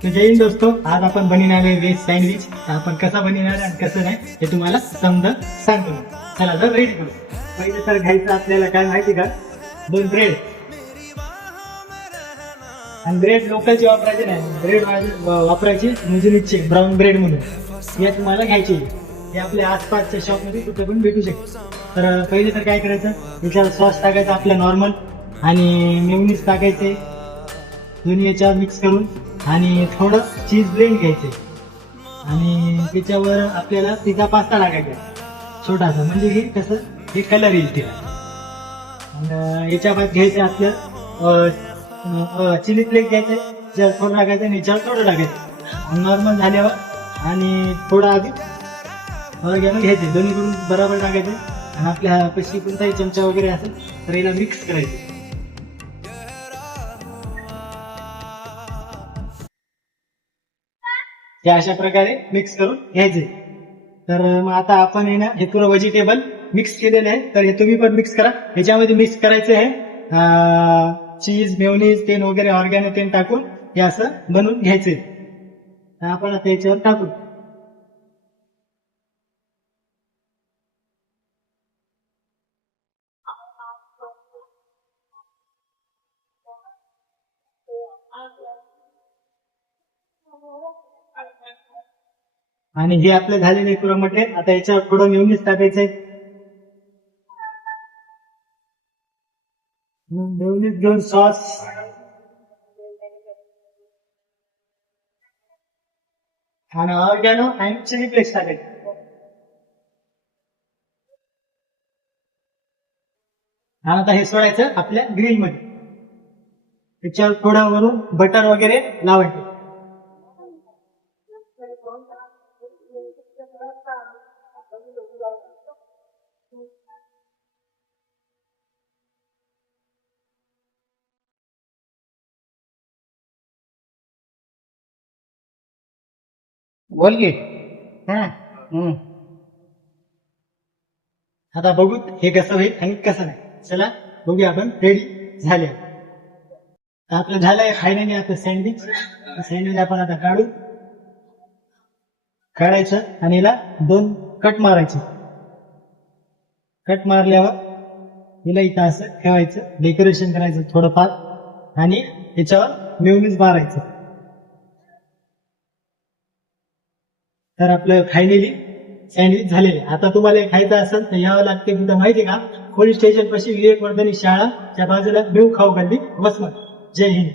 तो जय हिंद दोस्तों, आज आपण बनवणार आहे व्हेज सँडविच. आपण कसा बनवणार आणि कसं नाही हे तुम्हाला समजा सांगतो. चला तर रेडी करू. पहिले तर घ्यायचं आपल्याला काय माहिती का, 2 ब्रेड. आणि ब्रेड लोकलची वापरायची नाही, ब्रेड वापरायची मुजुरीची ब्राऊन ब्रेड म्हणून या तुम्हाला घ्यायची. हे आपल्या आसपासच्या शॉपमध्ये कुठे पण भेटू शकते. तर पहिले तर काय करायचं, याच्यावर सॉस टाकायचं आपलं नॉर्मल आणि मेयोनीज टाकायचे. दोन्ही याच्यावर मिक्स करून आणि थोडं चीज ब्लेंड घ्यायचे आणि त्याच्यावर आपल्याला पिझ्झा पास्ता टाकायचा छोटासा, म्हणजे हे कसं हे कलर येईल तिला. आणि याच्यावर घ्यायचं आपलं चिली फ्लेक्स घ्यायचे, ज्यावर थोडं टाकायचं आणि याच्यावर थोडं टाकायचं नॉर्मल झाल्यावर. आणि थोडं आधी ऑर्गॅनो घ्यायचे, दोन्हीकडून बरोबर टाकायचे आणि आपल्या पशी कोणताही चमचा वगैरे असेल तर याला मिक्स करायचं. हे अशा प्रकारे मिक्स करून घ्यायचे. तर मग आता आपण आहे ना हे पुरं व्हेजिटेबल मिक्स केलेले आहे, तर हे तुम्ही पण मिक्स करा. ह्याच्यामध्ये मिक्स करायचं आहे चीज मेयोनीज तेल वगैरे ऑर्गॅनिक तेल टाकून हे असं बनवून घ्यायचे. आपण आता याच्यावर टाकू. आणि हे आपलं झालेलं आहे पुरं मटेरियल. आता याच्यावर थोडं मेयोनीज टाकायचंय. मेयोनीज घेऊन सॉस आणि ऑर्गॅनो आणि चिली फ्लेक्स टाकायचे. आणि आता हे सोडायचं आपल्या ग्रिल मध्ये. त्याच्यावर थोडं वरून बटर वगैरे लावायचं. बोल की. हा. आता बघू हे कसं होईल आणि कसं नाही. चला बघूया आपण. रेडी झाले आपलं झालंय फायनली आता सँडविच. सँडविच आपण आता काढायचं आणि याला 2 कट मारायचे. कट मारल्यावर हिला इथं असं ठेवायचं, डेकोरेशन करायचं थोडंफार आणि याच्यावर मेयोनीज मारायचं. तर आपलं फायनली सँडविच झालेले. आता तुम्हाला हे खायचं असेल तर यावं लागते कुठं माहिती का, पोलीस स्टेशन पाशी विवेकवर्धनी शाळाच्या बाजूला देऊ खाऊ गल्ली वसमत. जय हिंद.